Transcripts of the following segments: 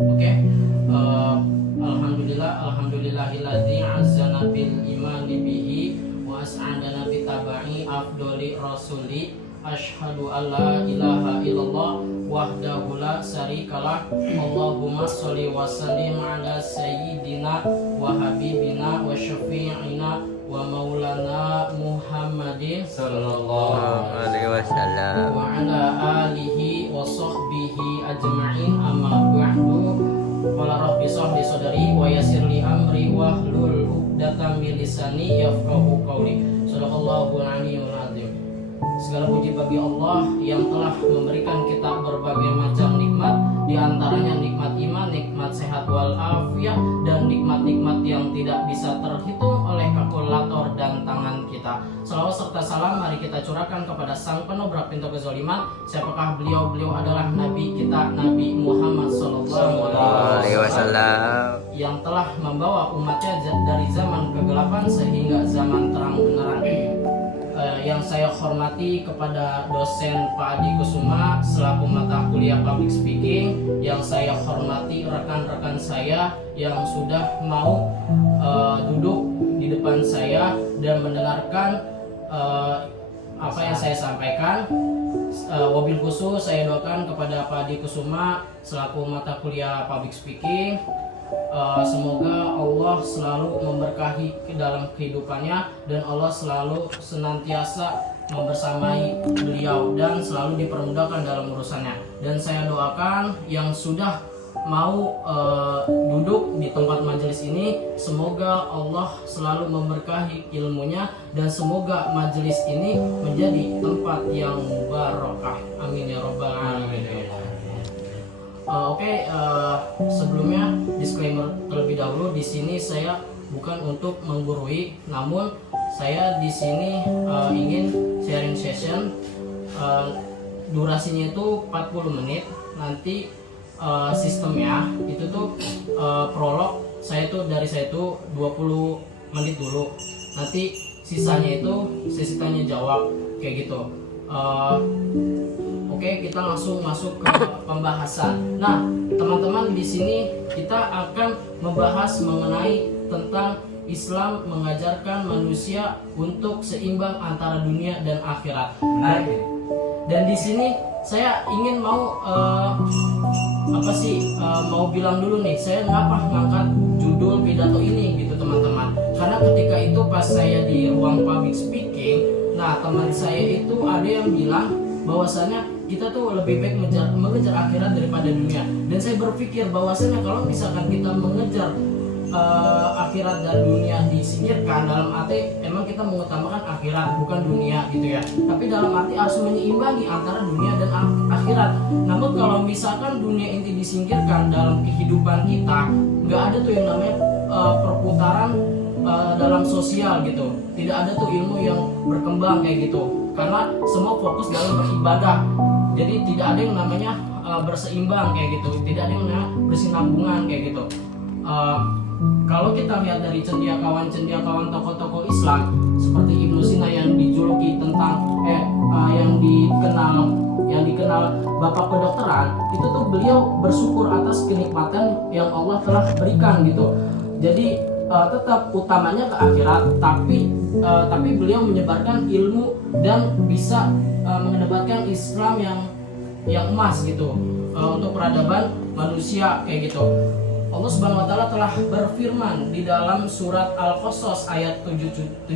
Oke. Alhamdulillahilladzi azzana bil imani bihi wa as'adana bi tabai afdoli rasuli. Asyhadu an la ilaha illallah wahdahu la syarikalah. Allahumma sholli wa sallim ala sayyidina wa habibina wa syafi'ina wa maulana Muhammadin sallallahu alaihi wasallam wa ala alihi wa sahbihi ajma'in, amma ba'du. Qala rabbi shrah sadri wa yassir li amri wahlul 'uqdatam min lisani yafqahu qawli. Shadaqallahu al-'aliyyul 'azim. Segala puji bagi Allah yang telah memberikan kita berbagai macam nikmat, di antaranya nikmat iman, nikmat sehat wal afiat, dan nikmat-nikmat yang tidak bisa terhitung oleh kalkulator dan tangan kita. Salawat serta salam mari kita curahkan kepada sang penobrak pintu kezaliman. Siapakah beliau? Beliau adalah Nabi kita, Nabi Muhammad sallallahu alaihi wasallam, yang telah membawa umatnya dari zaman kegelapan sehingga zaman terang benerang. Yang saya hormati kepada dosen Pak Adi Kusuma selaku mata kuliah public speaking, yang saya hormati rekan-rekan saya yang sudah mau duduk di depan saya dan mendengarkan apa yang saya sampaikan. Wabil khusus saya doakan kepada Pak Adi Kusuma selaku mata kuliah public speaking. Semoga Allah selalu memberkahi dalam kehidupannya dan Allah selalu senantiasa membersamai beliau dan selalu dipermudahkan dalam urusannya. Dan saya doakan yang sudah mau duduk di tempat majelis ini, semoga Allah selalu memberkahi ilmunya dan semoga majelis ini menjadi tempat yang barokah. Amin ya rabbal alamin. Sebelumnya disclaimer terlebih dahulu, di sini saya bukan untuk menggurui, namun saya di sini ingin sharing session. Durasinya itu 40 menit. Nanti sistemnya itu tuh prolog saya tuh 20 menit dulu. Nanti sisanya itu sesi tanya jawab kayak gitu. Oke, kita langsung masuk ke pembahasan. Nah, teman-teman, di sini kita akan membahas mengenai tentang Islam mengajarkan manusia untuk seimbang antara dunia dan akhirat. Dan di sini saya ingin mau mau bilang dulu nih, saya ngapa ngangkat judul pidato ini gitu teman-teman. Karena ketika itu pas saya di ruang public speaking, nah teman saya itu ada yang bilang bahwasanya kita tuh lebih baik mengejar akhirat daripada dunia. Dan saya berpikir bahwasanya kalau misalkan kita mengejar akhirat dan dunia disingkirkan, dalam arti emang kita mengutamakan akhirat bukan dunia gitu ya, tapi dalam arti harus menyeimbangi antara dunia dan akhirat. Namun kalau misalkan dunia inti disingkirkan dalam kehidupan kita, nggak ada tuh yang namanya perputaran dalam sosial gitu, tidak ada tuh ilmu yang berkembang kayak gitu, karena semua fokus dalam beribadah. Jadi tidak ada yang namanya berseimbang kayak gitu, tidak ada yang namanya bersinambungan kayak gitu. Kalau kita lihat dari cendekiawan tokoh-tokoh Islam seperti Ibnu Sina yang dijuluki tentang yang dikenal bapak kedokteran, itu tuh beliau bersyukur atas kenikmatan yang Allah telah berikan gitu. Jadi tetap utamanya ke akhirat, tapi beliau menyebarkan ilmu dan bisa mengedepankan Islam yang emas gitu, untuk peradaban manusia kayak gitu. Allah Subhanahu wa taala telah berfirman di dalam surat Al-Qasas ayat 77,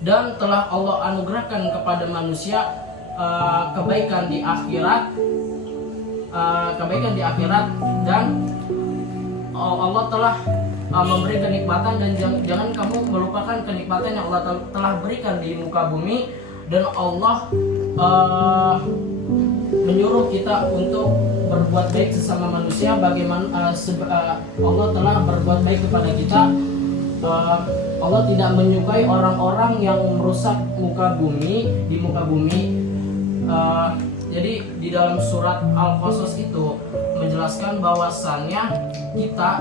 dan telah Allah anugerahkan kepada manusia kebaikan di akhirat, dan Allah telah memberi kenikmatan, dan jangan kamu melupakan kenikmatan yang Allah telah berikan di muka bumi. Dan Allah menyuruh kita untuk berbuat baik sesama manusia. Bagaimana Allah telah berbuat baik kepada kita. Allah tidak menyukai orang-orang yang merusak di muka bumi. Jadi di dalam surat Al-Qasas itu menjelaskan bahwasannya kita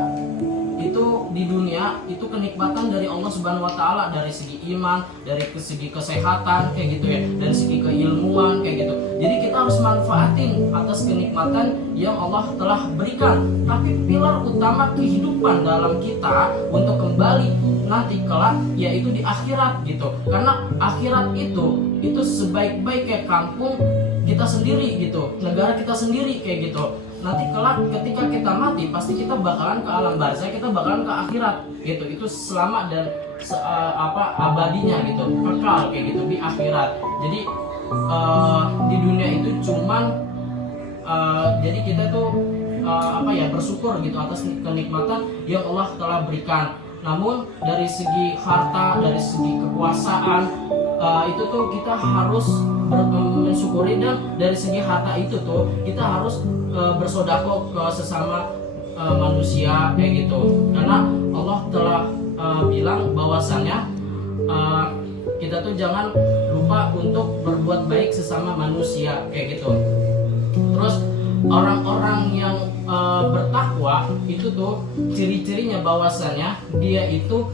itu di dunia itu kenikmatan dari Allah Subhanahu wa taala, dari segi iman, dari segi kesehatan kayak gitu ya, dari segi keilmuan kayak gitu. Jadi kita harus manfaatin atas kenikmatan yang Allah telah berikan. Tapi pilar utama kehidupan dalam kita untuk kembali nanti kelak yaitu di akhirat gitu. Karena akhirat itu sebaik-baiknya kampung kita sendiri gitu, negara kita sendiri kayak gitu. Nanti kelak ketika kita mati pasti kita bakalan ke alam barzah, kita bakalan ke akhirat gitu. Itu selama dan abadinya gitu, kekal kayak gitu di akhirat. Jadi di dunia itu cuman jadi kita tuh bersyukur gitu atas kenikmatan yang Allah telah berikan. Namun dari segi harta, dari segi kekuasaan itu tuh kita harus mensyukuri, dan dari segi harta itu tuh kita harus bersedekah ke sesama manusia kayak gitu. Karena Allah telah bilang bahwasannya kita tuh jangan lupa untuk berbuat baik sesama manusia kayak gitu. Terus orang-orang yang bertakwa itu tuh ciri-cirinya bahwasannya dia itu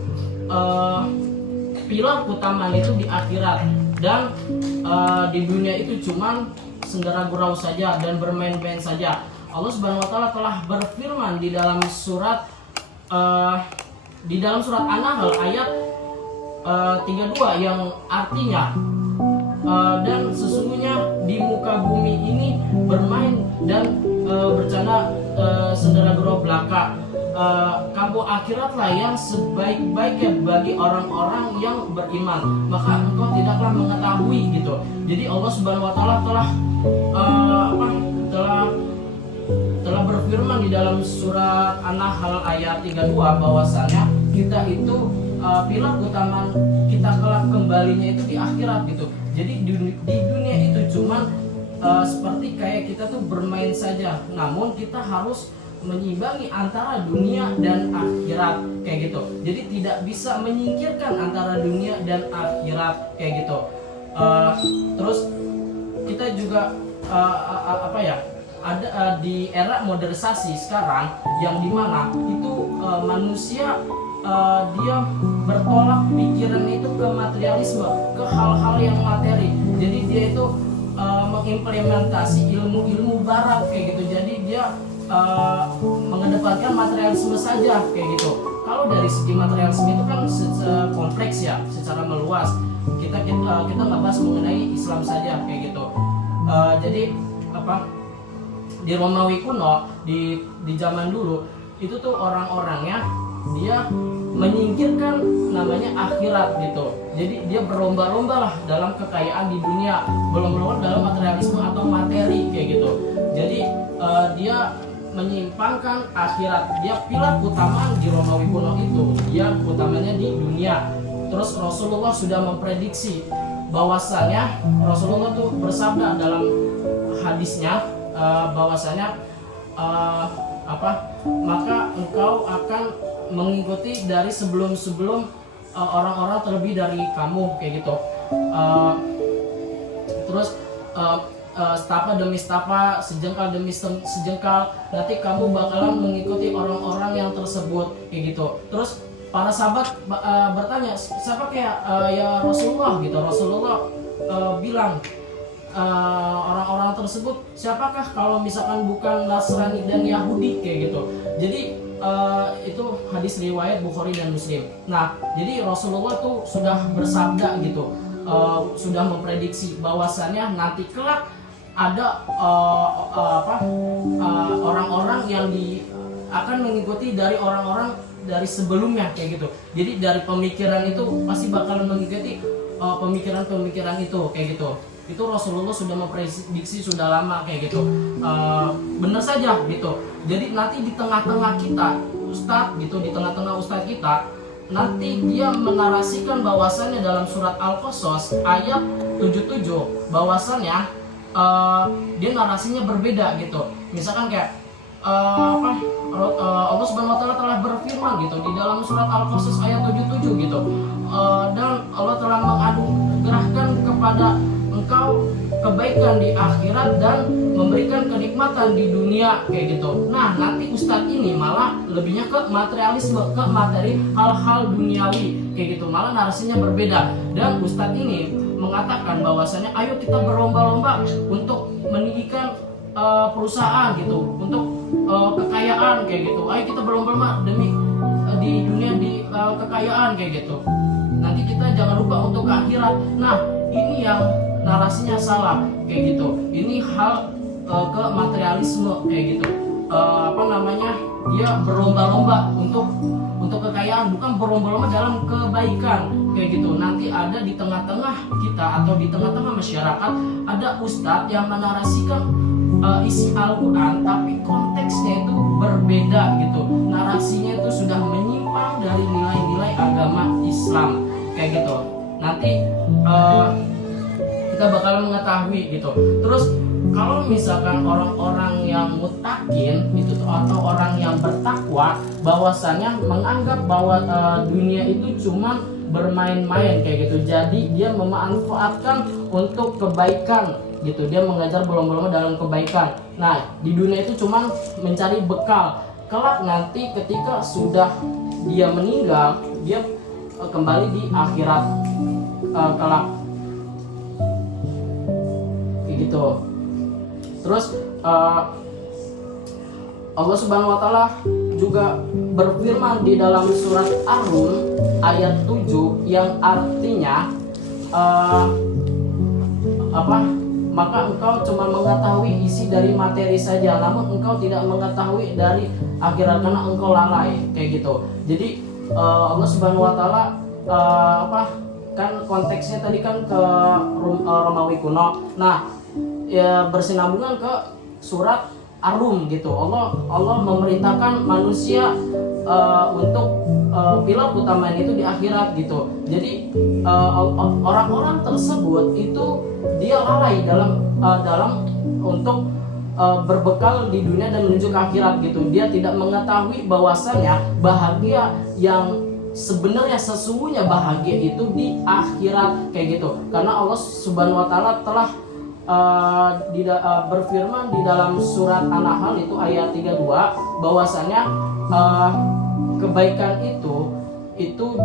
pilar utama itu di akhirat, dan di dunia itu cuman sendera gurau saja dan bermain-main saja. Allah Subhanahu wa taala telah berfirman di dalam surat An-Nahl ayat 32 yang artinya dan sesungguhnya di muka bumi ini bermain dan bercanda sendera gurau belaka. Kampung akhiratlah yang sebaik-baiknya bagi orang-orang yang beriman, maka engkau tidaklah mengetahui gitu. Jadi Allah Subhanahu wa taala telah berfirman di dalam surat An-Nahl ayat 32 bahwasanya kita itu pilar utama kita kelak kembalinya itu di akhirat gitu. Jadi di dunia itu cuman seperti kayak kita tuh bermain saja, namun kita harus menyimbangi antara dunia dan akhirat kayak gitu. Jadi tidak bisa menyingkirkan antara dunia dan akhirat kayak gitu. Terus kita juga ada di era modernisasi sekarang yang dimana itu manusia dia bertolak pikiran itu ke materialisme, ke hal-hal yang materi. Jadi dia itu mengimplementasi ilmu-ilmu barat kayak gitu. Jadi dia mengedepankan materialisme saja kayak gitu. Kalau dari segi materialisme itu kan kompleks ya, secara meluas. Kita nggak bahas mengenai Islam saja kayak gitu. Jadi di Romawi kuno di zaman dulu itu tuh orang-orangnya dia menyingkirkan namanya akhirat gitu. Jadi dia berlomba-lomba lah dalam kekayaan di dunia, berlomba-lomba dalam materialisme atau materi kayak gitu. Jadi dia menyimpangkan akhirat. Dia pilar utama di Romawi kuno itu, dia utamanya di dunia. Terus Rasulullah sudah memprediksi bahwasanya Rasulullah tuh bersabda dalam hadisnya bahwasanya maka engkau akan mengikuti dari sebelum-sebelum orang-orang terlebih dari kamu kayak gitu. Terus stapa demi stapa, sejengkal demi sejengkal, nanti kamu bakalan mengikuti orang-orang yang tersebut kayak gitu. Terus para sahabat bertanya, siapa kayak ya Rasulullah gitu. Rasulullah bilang, orang-orang tersebut siapakah kalau misalkan bukan Nasrani dan Yahudi kayak gitu. Jadi itu hadis riwayat Bukhari dan Muslim. Nah, jadi Rasulullah tuh sudah bersabda gitu, sudah memprediksi bahwasannya nanti kelak ada orang-orang yang akan mengikuti dari orang-orang dari sebelumnya kayak gitu. Jadi dari pemikiran itu pasti bakalan mengikuti pemikiran-pemikiran itu kayak gitu. Itu Rasulullah sudah memprediksi sudah lama kayak gitu. Benar saja gitu. Jadi nanti di tengah-tengah kita ustadz gitu, di tengah-tengah ustadz kita nanti dia menarasikan bahwasannya dalam surat Al-Qasas ayat 77 bahwasannya dia narasinya berbeda gitu. Misalkan kayak Allah Subhanahu wa taala telah berfirman gitu di dalam surat Al-Qasas ayat 77 gitu. Dan Allah telah menganugerahkan kepada engkau kebaikan di akhirat dan memberikan kenikmatan di dunia kayak gitu. Nah, nanti ustadz ini malah lebihnya ke materialisme, ke materi, hal-hal duniawi kayak gitu, malah narasinya berbeda. Dan ustadz ini mengatakan bahwasanya ayo kita berlomba-lomba untuk meninggikan perusahaan gitu, untuk kekayaan kayak gitu. Ayo kita berlomba-lomba demi di dunia, di kekayaan kayak gitu. Nanti kita jangan lupa untuk ke akhirat. Nah, ini yang narasinya salah kayak gitu. Ini hal ke materialisme kayak gitu. Dia berlomba-lomba untuk kekayaan, bukan berlomba-lomba dalam kebaikan kayak gitu. Nanti ada di tengah-tengah kita atau di tengah-tengah masyarakat ada ustadz yang menarasikan isi Al-Quran, tapi konteksnya itu berbeda gitu. Narasinya itu sudah menyimpang dari nilai-nilai agama Islam kayak gitu. Nanti kita bakal mengetahui gitu. Terus kalau misalkan orang-orang yang mutakin itu atau orang yang bertakwa, bahwasanya menganggap bahwa dunia itu cuma bermain-main kayak gitu. Jadi dia memanfaatkan untuk kebaikan gitu. Dia mengajar berlomba-lomba dalam kebaikan. Nah, di dunia itu cuma mencari bekal. Kelak nanti ketika sudah dia meninggal, dia kembali di akhirat kelak kayak gitu. Terus Allah Subhanahu wa taala juga berfirman di dalam surat Ar-Rum ayat 7 yang artinya maka engkau cuma mengetahui isi dari materi saja, namun engkau tidak mengetahui dari akhirat karena engkau lalai kayak gitu. Jadi Allah Subhanahu wa taala kan konteksnya tadi kan ke Romawi kuno. Nah, ya bersinambungan ke surat Ar-Rum gitu. Allah memerintahkan manusia untuk pilar utama itu di akhirat gitu. Jadi orang-orang tersebut itu dia lalai dalam untuk berbekal di dunia dan menuju ke akhirat gitu. Dia tidak mengetahui bahwasanya bahagia yang sebenarnya sesungguhnya bahagia itu di akhirat kayak gitu. Karena Allah Subhanahu wa taala telah berfirman di dalam surat An-Nahl itu ayat 32 bahwasanya kebaikan itu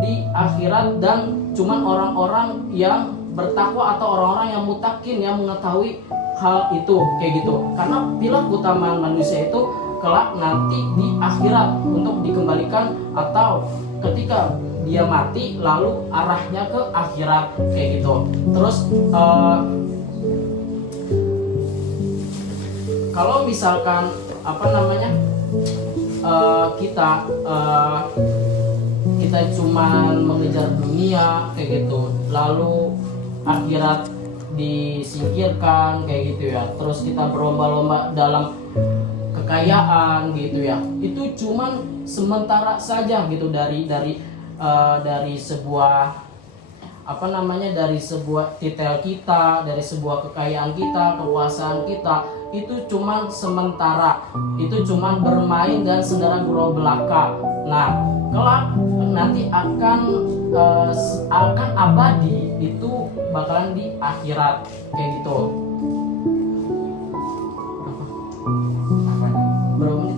di akhirat dan cuman orang-orang yang bertakwa atau orang-orang yang mutakin yang mengetahui hal itu kayak gitu. Karena pilar utama manusia itu kelak nanti di akhirat untuk dikembalikan atau ketika dia mati lalu arahnya ke akhirat kayak gitu. Terus kalau misalkan kita cuman mengejar dunia kayak gitu, lalu akhirat disingkirkan kayak gitu ya, terus kita berlomba-lomba dalam kekayaan gitu ya, itu cuman sementara saja gitu dari sebuah dari sebuah titel kita, dari sebuah kekayaan kita, kekuasaan kita, itu cuman sementara, itu cuman bermain dan sendara gurau belaka. Nah, kelak nanti akan abadi itu bakalan di akhirat kayak gitu. Berapa menit?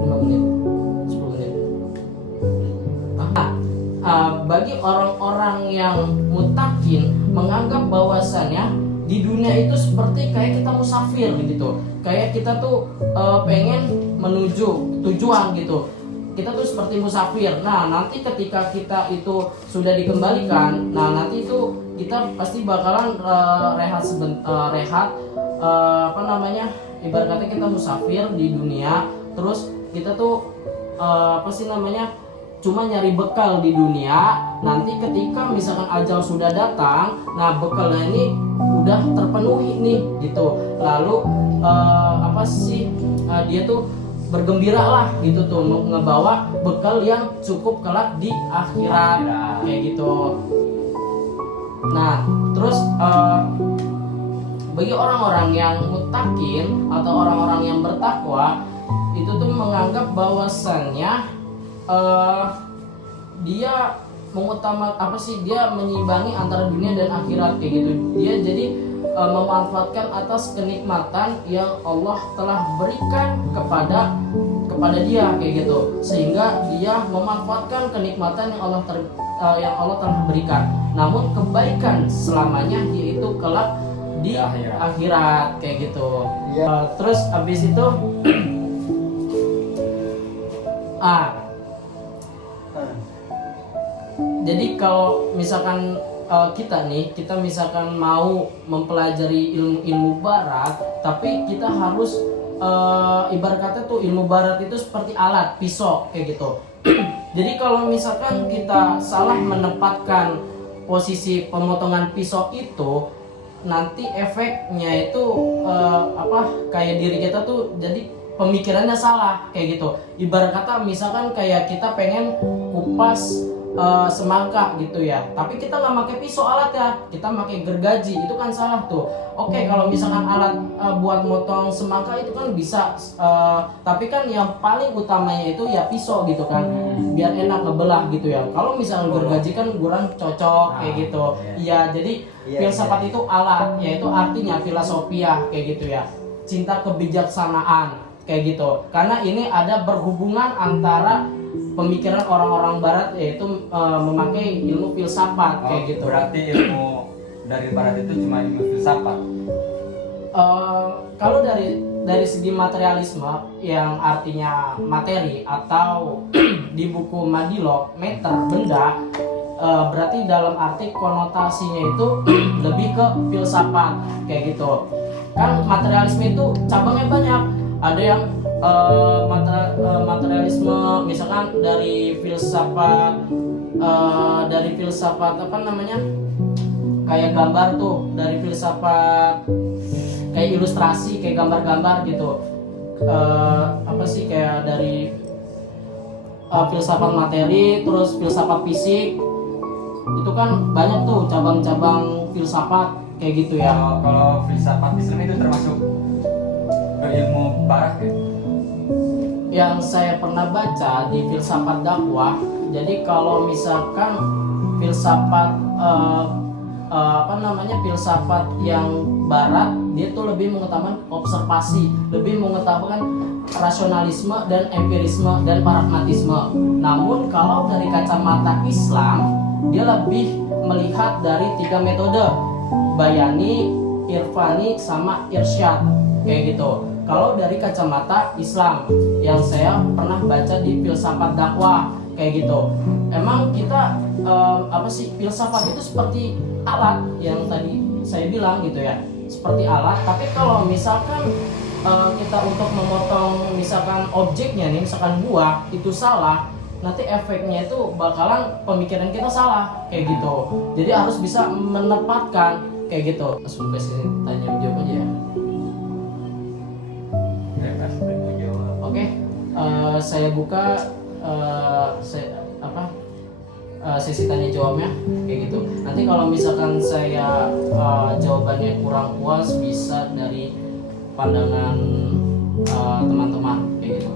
5 menit, 10 menit. Bagi orang-orang yang mutakin menganggap bahwasannya di dunia itu seperti kayak kita musafir gitu, kayak kita tuh pengen menuju tujuan gitu. Kita tuh seperti musafir. Nah, nanti ketika kita itu sudah dikembalikan, nah nanti itu kita pasti bakalan ibarat kata kita musafir di dunia, terus kita tuh cuma nyari bekal di dunia. Nanti ketika misalkan ajal sudah datang, nah bekalnya ini udah terpenuhi nih gitu. Lalu dia tuh bergembira lah gitu tuh, ngebawa bekal yang cukup kelak di akhirat kayak gitu. Nah, terus bagi orang-orang yang mutakin atau orang-orang yang bertakwa itu tuh menganggap bahwasannya dia mengutamakan dia menyimbangi antara dunia dan akhirat kayak gitu. Dia jadi memanfaatkan atas kenikmatan yang Allah telah berikan kepada dia kayak gitu, sehingga dia memanfaatkan kenikmatan yang Allah telah berikan. Namun kebaikan selamanya yaitu kelak di akhirat kayak gitu. Terus habis itu jadi kalau misalkan kita misalkan mau mempelajari ilmu barat, tapi kita harus ibarat kata tuh ilmu barat itu seperti alat pisau kayak gitu. Jadi kalau misalkan kita salah menempatkan posisi pemotongan pisau itu, nanti efeknya itu kayak diri kita tuh jadi pemikirannya salah kayak gitu. Ibarat kata misalkan kayak kita pengen kupas semangka gitu ya, tapi kita nggak pakai pisau alat ya, kita pakai gergaji, itu kan salah tuh. Oke, kalau misalkan alat buat motong semangka itu kan bisa, tapi kan yang paling utamanya itu ya pisau gitu kan, biar enak ngebelah gitu ya. Kalau misalkan gergaji kan kurang cocok kayak gitu. Iya, jadi filsafat itu alat, yaitu artinya filosofia kayak gitu ya, cinta kebijaksanaan kayak gitu. Karena ini ada berhubungan antara pemikiran orang-orang barat, yaitu memakai ilmu filsafat kayak gitu. Berarti ilmu dari barat itu cuma ilmu filsafat. Kalau dari segi materialisme yang artinya materi, atau di buku Madilog meter benda, berarti dalam arti konotasinya itu lebih ke filsafat kayak gitu. Kan materialisme itu cabangnya banyak. Ada yang materialisme misalkan dari filsafat apa namanya, kayak gambar tuh, dari filsafat kayak ilustrasi, kayak gambar-gambar gitu, kayak dari filsafat materi, terus filsafat fisik, itu kan banyak tuh cabang-cabang filsafat kayak gitu ya. Kalau filsafat Islam itu termasuk ke ilmu barat ya? Yang saya pernah baca di filsafat dakwah, jadi kalau misalkan filsafat filsafat yang barat, dia tuh lebih mengutamakan observasi, lebih mengutamakan rasionalisme dan empirisme dan pragmatisme. Namun kalau dari kacamata Islam, dia lebih melihat dari 3 metode, bayani, irfani, sama irsyad kayak gitu. Kalau dari kacamata Islam yang saya pernah baca di filsafat dakwah kayak gitu, emang kita filsafat itu seperti alat yang tadi saya bilang gitu ya, seperti alat. Tapi kalau misalkan kita untuk memotong misalkan objeknya nih, misalkan buah itu salah, nanti efeknya itu bakalan pemikiran kita salah kayak gitu. Jadi harus bisa menempatkan kayak gitu. Langsung ke sini tanya jawab aja ya. Oke, saya buka sesi tanya jawabnya kayak gitu. Nanti kalau misalkan saya jawabannya kurang puas, bisa dari pandangan teman-teman kayak gitu.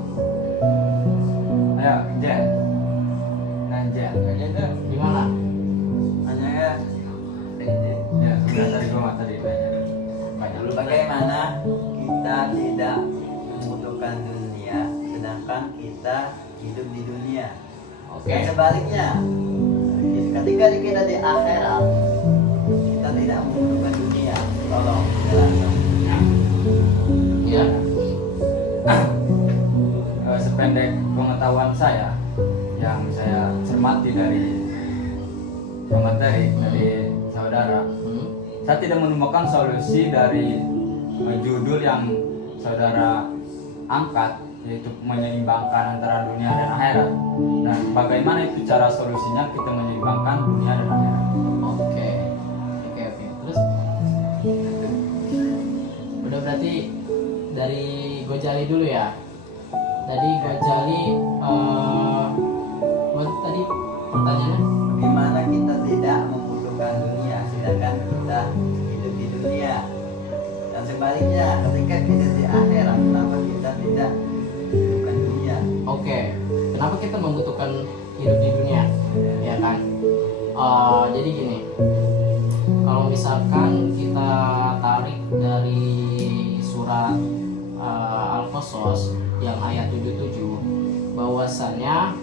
Ayo, Jen. Gimana? Hanya ya, Ya, sudah tadi gua tadi banyak. bagaimana kita tidak membutuhkan dunia sedangkan kita hidup di dunia. Oke. Dan sebaliknya, ketika kita di akhirat kita tidak membutuhkan dunia. Tolong jelaskan. Ya. Sependek pengetahuan saya yang saya cermati dari materi dari saudara, saya tidak menemukan solusi dari judul yang saudara angkat, yaitu menyeimbangkan antara dunia dan akhirat. Dan bagaimana itu cara solusinya kita menyeimbangkan dunia dan akhirat? Oke. Terus udah, berarti dari Ghazali dulu ya. Tadi Ghazali tadi pertanyaannya Bagaimana kita tidak membutuhkan dunia sedangkan kita hidup di dunia. Dan sebaliknya, ketika kita di akhirat, kenapa kita tidak membutuhkan dunia? oke. Kenapa kita membutuhkan hidup di dunia? Ya kan? Jadi gini, kalau misalkan kita Al-Qasas yang ayat 77 bahwasannya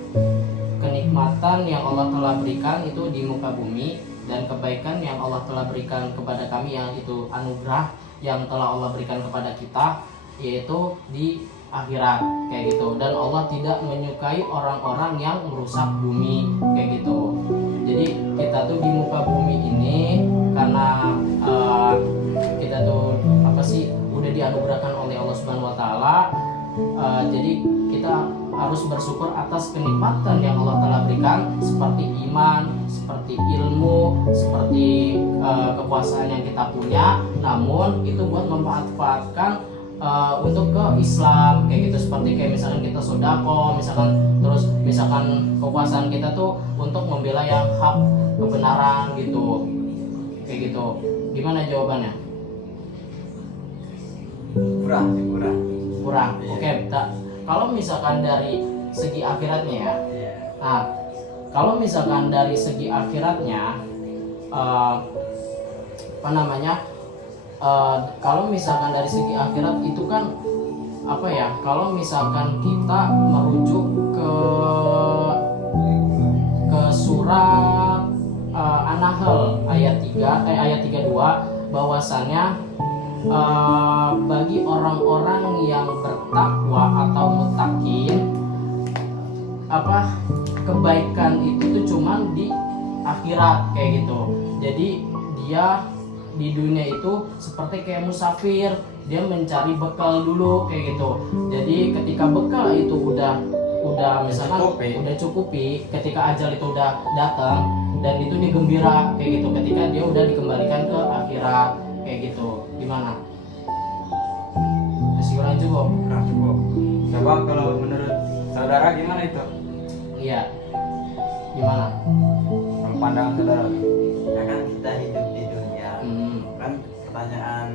kenikmatan yang Allah telah berikan itu di muka bumi dan kebaikan yang Allah telah berikan kepada kami yang itu anugerah yang telah Allah berikan kepada kita yaitu di akhirat kayak gitu, dan Allah tidak menyukai orang-orang yang merusak bumi kayak gitu. Jadi kita tuh di muka bumi ini karena kita tuh udah dianugerahkan oleh Allah Subhanahu wa taala, jadi kita harus bersyukur atas kenikmatan yang Allah telah berikan seperti iman, seperti ilmu, seperti kekuasaan yang kita punya. Namun itu buat memanfaatkan untuk ke Islam kayak gitu, seperti kayak misalkan kita sodako, misalkan kekuasaan kita tuh untuk membela yang hak kebenaran gitu kayak gitu. Gimana jawabannya? Kurang. Oke, kalau misalkan dari segi akhiratnya ya. Nah, kalau misalkan dari segi akhiratnya kalau misalkan dari segi akhirat itu kan kalau misalkan kita merujuk ke surat An-Nahl ayat 32 bahwasannya bagi orang-orang yang bertakwa atau muttaqin kebaikan itu tuh cuman di akhirat kayak gitu. Jadi dia di dunia itu seperti kayak musafir, dia mencari bekal dulu kayak gitu. Jadi ketika bekal itu udah misalkan udah cukupi, ketika ajal itu udah datang dan itu dia gembira kayak gitu ketika dia udah dikembalikan ke akhirat kayak gitu. Gimana? Masih kurang cukup? Kurang cukup. Coba kalau menurut saudara gimana itu? Iya. Gimana? Kalau pandangan saudara? Ya kan kita hidup di dunia. Kan pertanyaan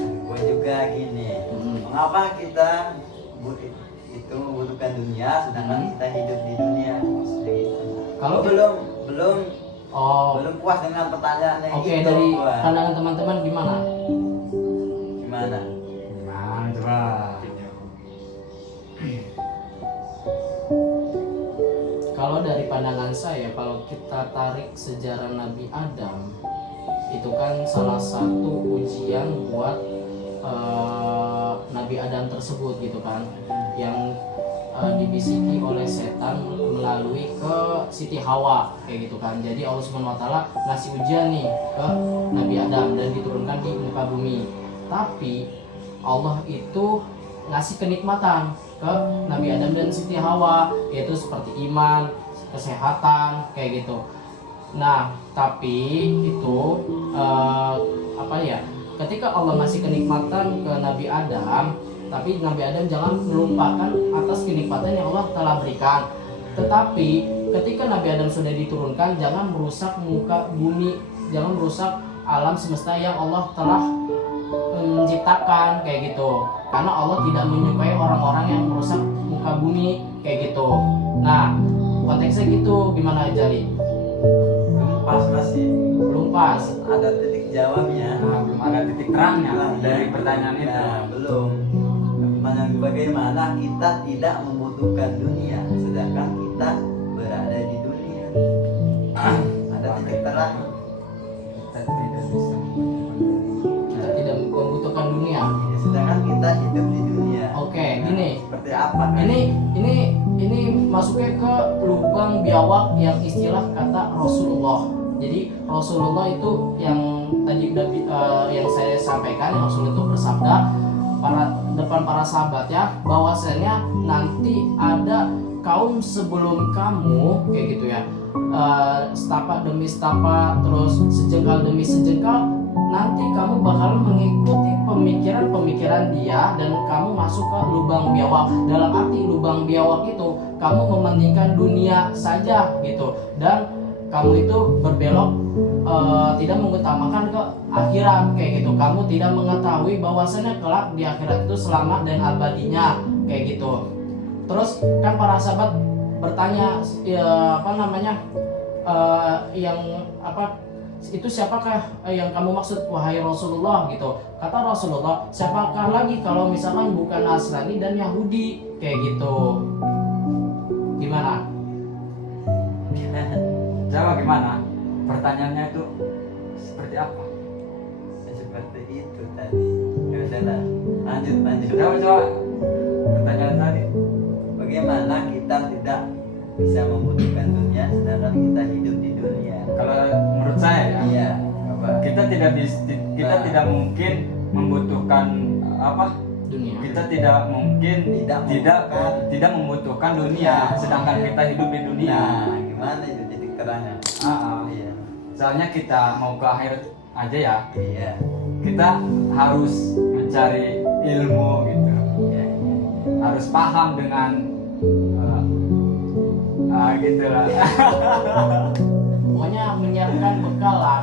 gue juga gini. Mengapa kita itu membutuhkan dunia sedangkan kita hidup di dunia? Maksudnya gitu. Kalau belum puas dengan pertanyaannya. Oke, gitu, dari gua. pandangan teman-teman gimana? Gimana coba? Kalau dari pandangan saya, kalau kita tarik sejarah Nabi Adam, itu kan salah satu ujian buat Nabi Adam tersebut gitu kan, yang dibisiki oleh setan melalui ke Siti Hawa kayak gitu kan. Jadi Allah Subhanahu wa taala ngasih ujian nih ke Nabi Adam dan diturunkan di muka bumi. Tapi Allah itu ngasih kenikmatan ke Nabi Adam dan Siti Hawa, yaitu seperti iman, kesehatan kayak gitu. Nah, tapi itu ketika Allah ngasih kenikmatan ke Nabi Adam, tapi Nabi Adam jangan melupakan atas kenikmatan yang Allah telah berikan. Tetapi ketika Nabi Adam sudah diturunkan, jangan merusak muka bumi, jangan merusak alam semesta yang Allah telah menciptakan kayak gitu. Karena Allah tidak menyukai orang-orang yang merusak muka bumi kayak gitu. Nah, konteksnya gitu, gimana Jali? Pas sih. Belum pas. Ada titik jawabnya. Nah, belum ada titik terangnya dari pertanyaan itu. Nah, belum. Pertanyaan bagaimana kita tidak membutuhkan dunia sedangkan kita berada di dunia. Ada titik terang. Kita tidak membutuhkan dunia. Sedangkan kita hidup di dunia. Oke, gini. Seperti apa kan? Ini masuknya ke lubang biawak yang istilah kata Rasulullah. Jadi Rasulullah itu yang tadi yang saya sampaikan, yang Rasul itu bersabda depan para sahabat ya, bahwasanya nanti ada kaum sebelum kamu kayak gitu ya, setapak demi setapak, terus sejengkal demi sejengkal, nanti kamu bakal mengikuti pemikiran dia dan kamu masuk ke lubang biawak. Dalam arti lubang biawak itu kamu mementingkan dunia saja gitu, dan kamu itu berbelok tidak mengutamakan ke akhirat kayak gitu. Kamu tidak mengetahui bahwasannya kelak di akhirat itu selamat dan abadinya kayak gitu. Terus kan para sahabat bertanya itu siapakah yang kamu maksud wahai Rasulullah gitu. Kata Rasulullah, siapakah lagi kalau misalkan bukan Nasrani dan Yahudi kayak gitu. Gimana? Jawab gimana? Pertanyaannya itu seperti apa? Seperti itu tadi. Ya udahlah, lanjut. Coba pertanyaan tadi. Bagaimana kita tidak bisa membutuhkan dunia sedangkan kita hidup di dunia? Kalau menurut saya ya, Iya, apa? kita tidak mungkin membutuhkan apa? Dunia. Kita tidak mungkin tidak membutuhkan dunia, Iya. sedangkan kita hidup di dunia. Nah, gimana itu jadi kerana? Iya. Soalnya kita mau ke akhirat aja ya, Iya. kita harus mencari ilmu gitu, Iya. harus paham dengan gitu lah. Pokoknya menyiapkan bekal lah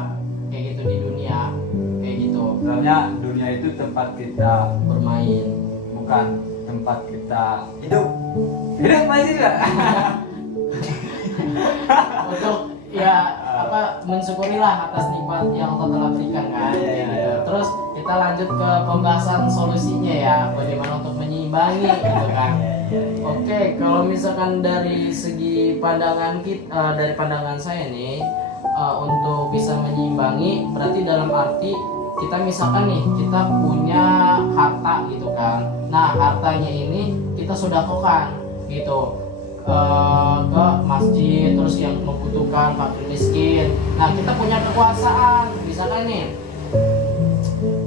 kayak gitu di dunia kayak gitu, Soalnya dunia itu tempat kita bermain. bukan tempat kita Hidup. masih enggak? Untuk ya mensyukurilah atas nikmat yang Allah telah berikan kan. Iya, Kayak iya, gitu. iya. Terus kita lanjut ke pembahasan solusinya ya, bagaimana untuk menyeimbangi gitu kan. Iya. Oke, kalau misalkan dari segi pandangan kita, dari pandangan saya nih, untuk bisa menyeimbangi berarti dalam arti kita misalkan nih kita punya harta gitu kan. Nah, hartanya ini kita sedekahkan gitu ke masjid, terus yang membutuhkan, fakir miskin. Nah, kita punya kekuasaan, misalkan nih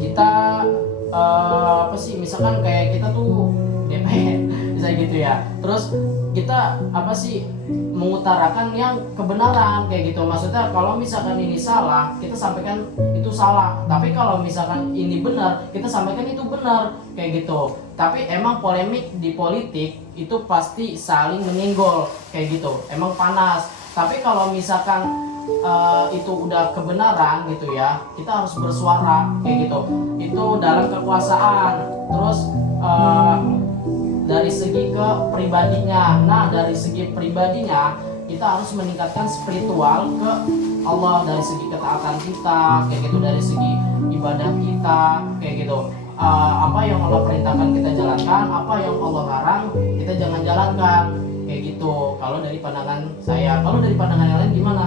kita misalkan kayak kita tuh DP bisa gitu ya. Terus kita mengutarakan yang kebenaran kayak gitu. Maksudnya kalau misalkan ini salah, kita sampaikan itu salah. Tapi kalau misalkan ini benar, kita sampaikan itu benar kayak gitu. Tapi emang polemik di politik itu pasti saling menyenggol kayak gitu. Emang panas. Tapi kalau misalkan itu udah kebenaran gitu ya, kita harus bersuara kayak gitu. Itu dalam kekuasaan. Terus dari segi ke pribadinya. Nah, dari segi pribadinya kita harus meningkatkan spiritual ke Allah, dari segi ketaatan kita kayak gitu, dari segi ibadah kita kayak gitu. Apa yang Allah perintahkan kita jalankan, apa yang Allah larang kita jangan jalankan kayak gitu. Kalau dari pandangan saya, kalau dari pandangan yang lain gimana?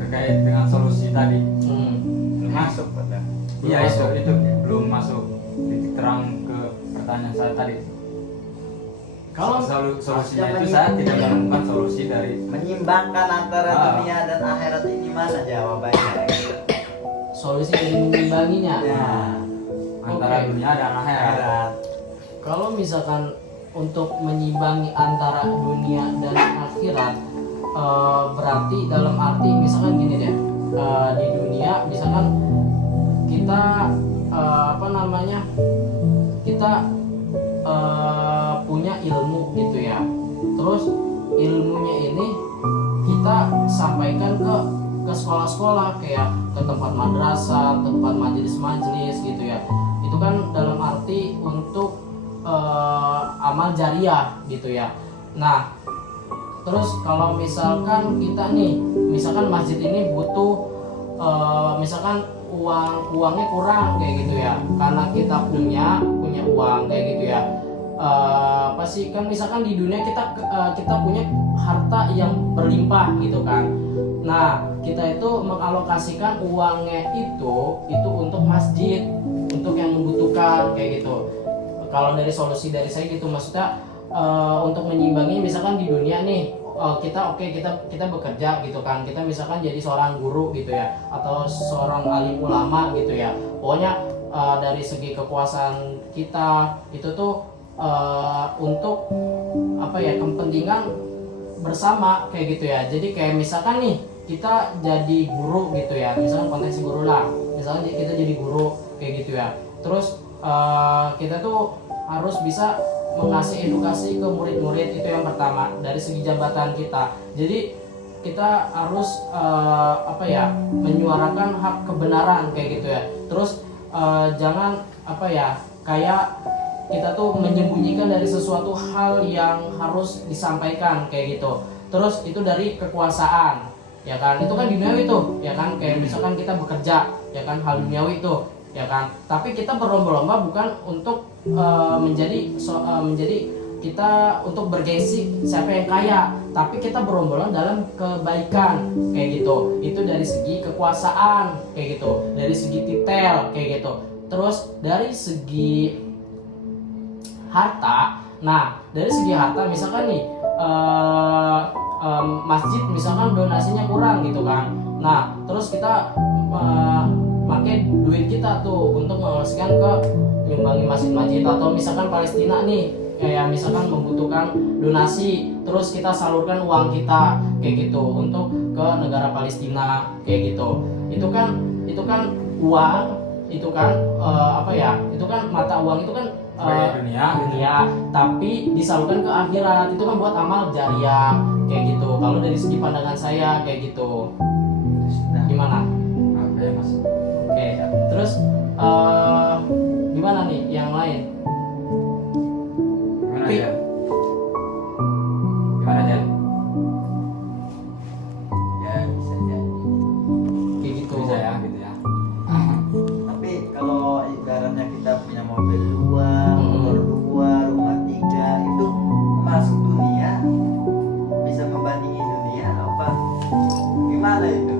Terkait dengan solusi tadi Belum masuk pada. iya itu belum masuk titik terang ke pertanyaan saya tadi. Kalau Solusinya itu saya tidak menemukan solusi dari Menyimbangkan antara dunia dan akhirat ini mana jawabannya? solusi dari mengimbanginya. Nah, antara Oke. dunia dan akhirat. akhirat. Kalau misalkan untuk menyimbangi antara dunia dan akhirat, berarti dalam arti misalkan gini deh, di dunia misalkan kita kita punya ilmu gitu ya, terus ilmunya ini kita sampaikan ke sekolah-sekolah, kayak ke tempat madrasah, tempat majelis-majelis gitu ya. Itu kan dalam arti untuk amal jariah gitu ya. Nah, terus kalau misalkan kita nih, misalkan masjid ini butuh misalkan uangnya kurang kayak gitu ya, karena kita punya uang kayak gitu ya. Kan misalkan di dunia kita punya harta yang berlimpah gitu kan. Nah, kita itu mengalokasikan uangnya itu untuk masjid, untuk yang membutuhkan kayak gitu. Kalau dari solusi dari saya gitu, maksudnya untuk menyimbangi misalkan di dunia nih, kita bekerja gitu kan, kita misalkan jadi seorang guru gitu ya, atau seorang alim ulama gitu ya. Pokoknya dari segi kekuasaan kita itu tuh untuk kepentingan bersama kayak gitu ya. Jadi kayak misalkan nih kita jadi guru gitu ya, misalkan konteks guru lah, misalkan kita jadi guru kayak gitu ya. Terus kita tuh harus bisa mengasih edukasi ke murid-murid, itu yang pertama dari segi jabatan kita. Jadi kita harus menyuarakan hak kebenaran kayak gitu ya. Terus jangan kayak kita tuh menyembunyikan dari sesuatu hal yang harus disampaikan kayak gitu. Terus itu dari kekuasaan ya kan, itu kan duniawi tuh, ya kan, kayak misalkan kita bekerja, ya kan, hal duniawi tuh, ya kan. Tapi kita berlomba-lomba bukan untuk menjadi kita untuk bergengsi siapa yang kaya, tapi kita berlomba-lomba dalam kebaikan kayak gitu. Itu dari segi kekuasaan kayak gitu, dari segi titel kayak gitu. Terus dari segi harta, nah dari segi harta misalkan nih masjid misalkan donasinya kurang gitu kan, nah terus kita pakai duit kita tuh untuk mengalokasikan ke nyumbangi masjid-masjid, atau misalkan Palestina nih kayak misalkan membutuhkan donasi, terus kita salurkan uang kita kayak gitu untuk ke negara Palestina kayak gitu. Itu kan uang, itu kan itu kan mata uang itu kan dunia, tapi disalurkan ke akhirat, itu kan buat amal jariah kayak gitu. Kalau dari segi pandangan saya kayak gitu. Gimana? Oke mas. Oke, terus gimana nih yang lain? Gimana ya? Gimana ya? Ya bisa jadi. Kayak gitu. Bisa ya, gitu ya. Tapi kalau ibaratnya kita punya mobil 2, motor 2, rumah 3, itu masuk dunia, bisa membandingi dunia apa? Gimana itu?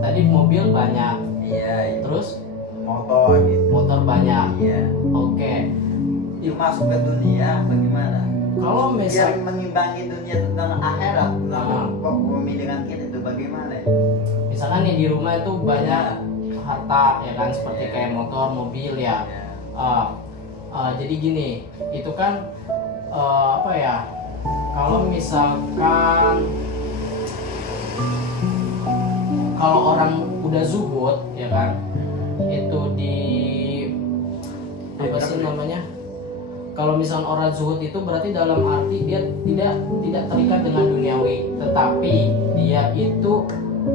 Tadi mobil banyak, Iya, itu terus motor gitu. motor banyak. Iya. Oke. Itu masuk ke dunia bagaimana? Kalau Biar misal mengimbangi dunia tentang akhirat, tentang pemilikan kita itu bagaimana? misalkan nih di rumah itu banyak harta, ya kan, seperti kayak motor, mobil ya. Jadi gini, itu kan apa ya? Kalau misalkan kalau orang udah zuhud, ya kan, itu di apa sih namanya? Kalau misalkan orang zuhud itu berarti dalam arti dia tidak terikat dengan duniawi, tetapi dia itu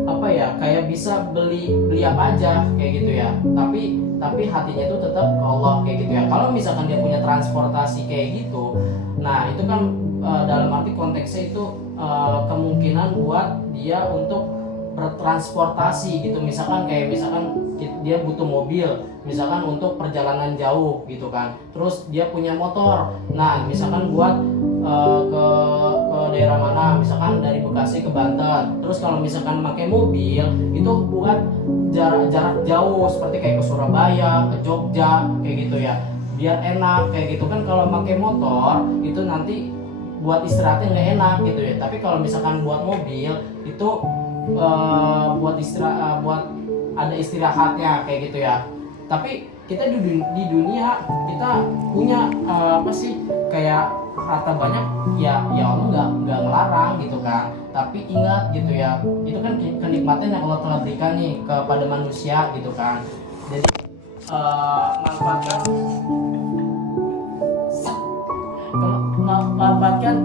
apa ya, kayak bisa beli apa aja kayak gitu ya. Tapi hatinya itu tetap ke Allah kayak gitu ya. Kalau misalkan dia punya transportasi kayak gitu, nah itu kan dalam arti konteksnya itu kemungkinan buat dia untuk bertransportasi gitu. Misalkan dia butuh mobil misalkan untuk perjalanan jauh gitu kan, terus dia punya motor, nah misalkan buat ke daerah mana, misalkan dari Bekasi ke Banten, terus kalau misalkan pakai mobil itu buat jarak jauh seperti kayak ke Surabaya, ke Jogja kayak gitu ya, biar enak kayak gitu kan. Kalau pakai motor itu nanti buat istirahatnya nggak enak gitu ya, tapi kalau misalkan buat mobil itu buat ada istirahatnya kayak gitu ya. Tapi kita di dunia kita punya apa sih, kayak harta banyak ya Allah nggak ngelarang gitu kan. Tapi ingat gitu ya, itu kan kenikmatan yang Allah telah berikan nih kepada manusia gitu kan. Jadi manfaatkan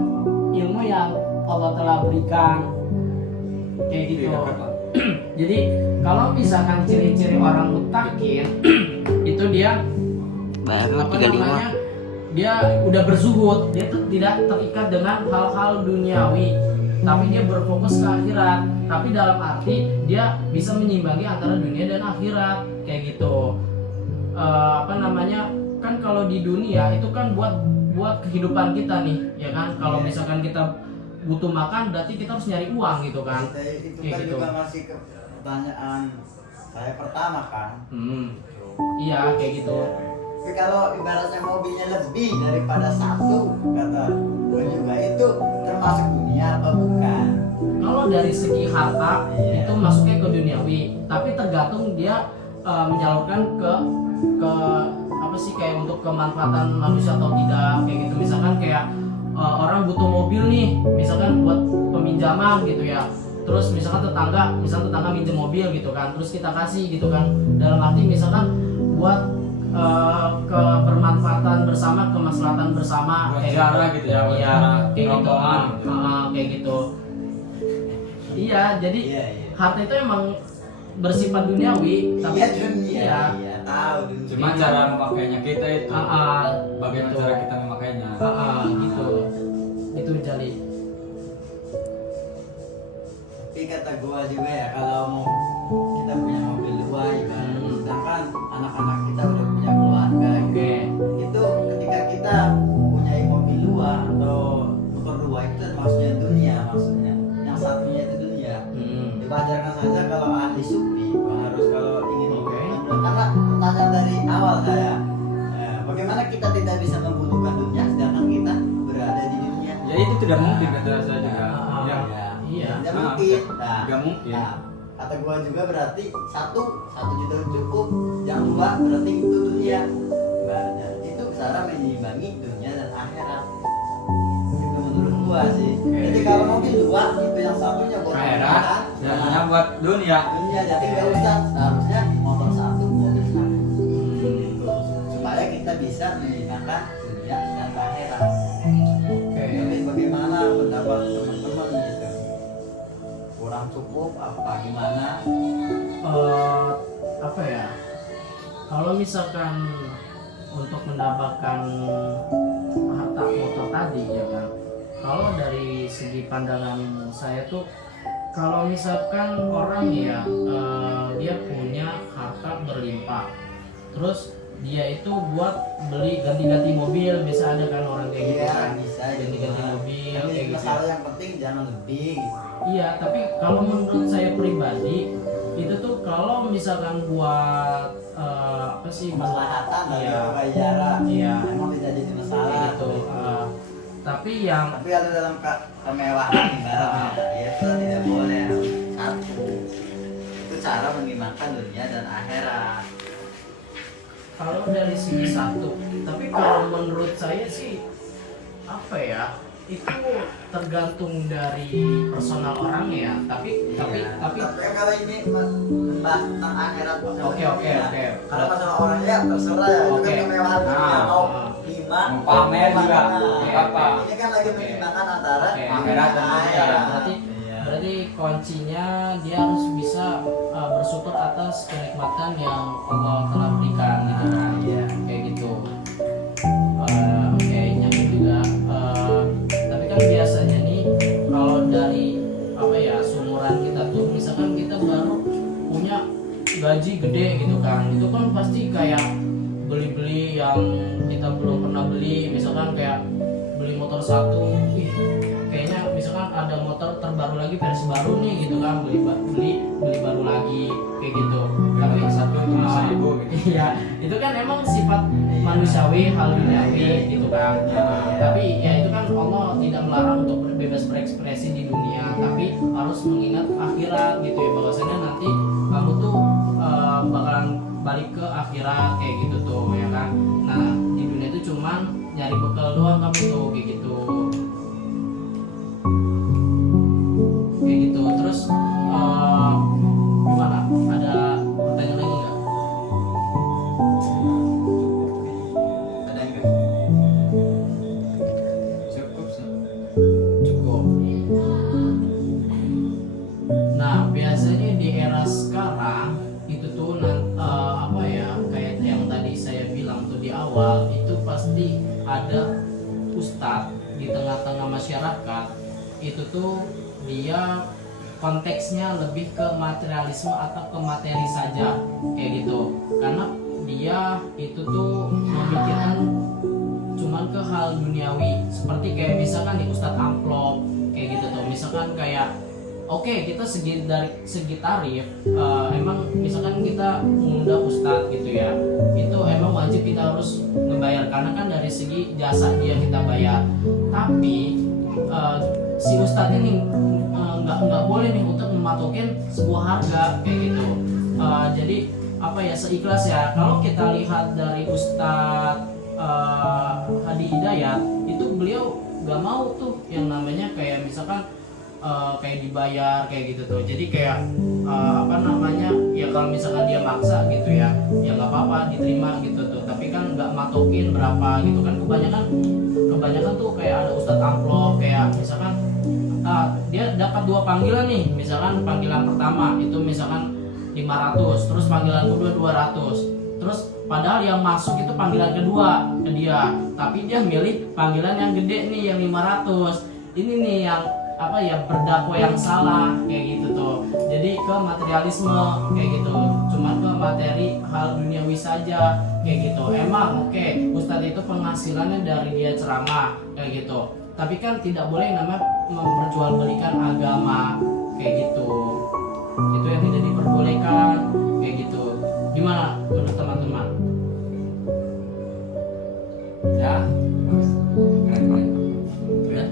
ilmu yang Allah telah berikan kayak gitu. Jadi kalau misalkan ciri-ciri orang mutakin itu dia Baru apa 35. namanya, dia udah berzuhud, dia tidak terikat dengan hal-hal duniawi, tapi dia berfokus ke akhirat. Tapi dalam arti dia bisa menyimbangi antara dunia dan akhirat kayak gitu. Apa namanya, kan kalau di dunia itu kan buat kehidupan kita nih, ya kan. Kalau misalkan kita butuh makan berarti kita harus nyari uang gitu kan. Itu Kayak kan gitu. juga masih ke pertanyaan saya pertama kan. Iya kayak gitu. Tapi kalau ibaratnya mobilnya lebih daripada satu, kata gue juga itu termasuk dunia apa bukan? Kalau dari segi harta Iya. itu masuknya ke duniawi, tapi tergantung dia menyalurkan ke apa sih, kayak untuk kemanfaatan manusia atau tidak kayak gitu. Misalkan kayak orang butuh mobil nih, misalkan buat peminjaman gitu ya. Terus misalkan tetangga minjem mobil gitu kan, terus kita kasih gitu kan. Dalam arti misalkan buat kebermanfaatan bersama, kemaslahatan bersama kayak Wawancara gitu ya, Iya, wawancara kayak gitu. rombongan gitu. Kayak gitu. Iya, jadi Iya. harta itu emang bersifat duniawi, tapi Iya dunia, iya. iya tahu dunia. Cuma cara memakainya kita itu, bagaimana gitu. cara kita memakainya. Gitu. Itu Jali. Tapi kata gua juga ya, kalau mau kita punya mobil dua ibaratnya, sedangkan anak-anak kita udah punya keluarga Oke. itu ketika kita punya mobil dua atau motor dua itu maksudnya dunia, maksudnya yang satunya itu dunia. Diwajarkan saja kalau ahli sufi harus kalau ingin Oke. karena pertanyaan dari awal saya, bagaimana kita tidak bisa membutuhkan dunia sedangkan kita berada di dunia? Ya itu tidak mungkin kata saya juga. Ya. Iya. Tidak mungkin. Tidak mungkin. Nah, kata gua juga berarti satu juta cukup, yang dua berarti itu dunia. Ibaratnya itu cara menyeimbangi dunia dan akhirat. Itu menurut gua sih. Jadi kalau mobil dua itu yang satunya buat Akhirat, yang punya buat dunia. dunia, jadi nggak usah seharusnya motor satu mobil satu. Gitu. Supaya kita bisa menyeimbangan dunia dan akhirat. Oke. Tapi bagaimana pendapat teman-teman gitu? Kurang cukup apa gimana? Apa ya? Kalau misalkan untuk mendapatkan harta motor tadi ya kan. Kalau dari segi pandangan saya tuh, kalau misalkan orang ya dia punya harta berlimpah, terus dia itu buat beli ganti-ganti mobil, biasa ada kan orang kayak gitu kan, Bisa ganti-ganti mobil Tapi kayak gitu. masalah yang penting jangan lebih. Iya, tapi kalau menurut saya pribadi itu tuh kalau misalkan buat apa sih? Kemaslahatan dari Iya. pengacara. Iya. Emang tidak jadi masalah. Kayak gitu. Tapi yang Tapi kalau dalam kemewahan ibaratnya, ya itu tidak boleh. Satu, itu cara mengimbangkan dunia dan akhirat. kalau dari segi satu, tapi kalau menurut saya sih apa ya? Itu tergantung dari personal orang ya. Tapi Iya. tapi kalau ini membahas tentang akhirat. Oke. Kalau masalah orang ya terserah ya. Itu Oke. kan kemewahan dunia Nah, mau lima, mau pamer juga. Oke, Apa? Ini kan lagi Oke. mengimbangkan antara Oke. Akhirat dan dunia. Ya, berarti Iya. berarti kuncinya dia harus bisa bersyukur atas kenikmatan yang Allah telah berikan gitu kan. Iya. Kayak gitu. Oke, nyambung juga. Tapi kan biasanya nih kalau dari apa ya sumuran kita tuh, misalkan kita baru punya gaji gede gitu kan, itu kan pasti kayak beli-beli yang kita belum pernah beli, misalkan kayak beli motor satu, ih kayaknya misalkan ada motor terbaru lagi versi baru nih gitu kan, beli baru lagi kayak gitu. Tapi Satu cuma 1.000 gitu. iya, itu kan emang sifat manusiawi, hal duniawi gitu kan. Tapi ya itu kan Allah tidak melarang untuk bebas berekspresi di dunia, tapi harus mengingat akhirat gitu ya, bahwasanya nanti kamu tuh bakalan balik ke akhirat kayak gitu tuh ya kan. Nah di dunia itu cuman nyari bekal doang kamu tuh kayak gitu. Kayak gitu. Terus gimana? Ada pertanyaan lagi nggak? Ada enggak? Cukup sih. Cukup. Nah biasanya di era sekarang itu tuh apa ya, kayak yang tadi saya bilang tuh di awal, itu pasti ada ustadz di tengah-tengah masyarakat itu tuh dia konteksnya lebih ke materialisme atau ke materi saja kayak gitu, karena dia itu tuh memikirkan cuman ke hal duniawi, seperti kayak misalkan di ustadz amplop kayak gitu tuh, misalkan kayak oke, kita dari segi tarif emang misalkan kita mengundang ustadz gitu ya, itu emang wajib kita harus membayar karena kan dari segi jasa dia kita bayar. Tapi si ustadz ini nggak boleh nih untuk mematokin sebuah harga kayak gitu. Jadi apa ya, seikhlas ya. Kalau kita lihat dari ustadz Hadi Hidayat itu beliau nggak mau tuh yang namanya kayak misalkan kayak dibayar kayak gitu tuh. Jadi kayak apa namanya ya, kalau misalkan dia maksa gitu ya nggak apa-apa diterima gitu tuh, tapi kan nggak matokin berapa gitu kan. Kebanyakan tuh kayak ada ustadz amplop kayak misalkan dia dapat 2 panggilan nih, misalkan panggilan pertama itu misalkan 500, terus panggilan kedua 200, terus padahal yang masuk itu panggilan kedua ke dia, tapi dia milih panggilan yang gede nih yang 500. Ini nih yang apa ya berdakwah yang salah kayak gitu tuh. Jadi ke materialisme kayak gitu, cuma ke materi hal duniawi saja kayak gitu. Emang oke, Ustadz itu penghasilannya dari dia ceramah kayak gitu, tapi kan tidak boleh nama memperjualbelikan agama kayak gitu. Itu yang tidak diperbolehkan kayak gitu. Gimana menurut teman-teman? Ya, keren. Ya?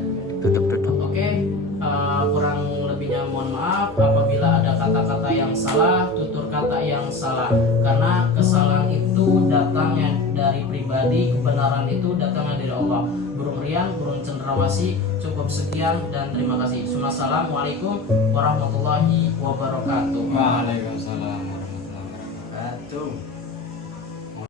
Tutup. Oke, kurang lebihnya mohon maaf apabila ada kata-kata yang salah, tutur kata yang salah. Karena kesalahan itu datangnya dari pribadi, kebenaran itu datangnya dari Allah. Burung riang, burung cendrawasih. Cukup sekian dan terima kasih. Assalamualaikum warahmatullahi wabarakatuh. Waalaikumsalam warahmatullahi wabarakatuh. Satu.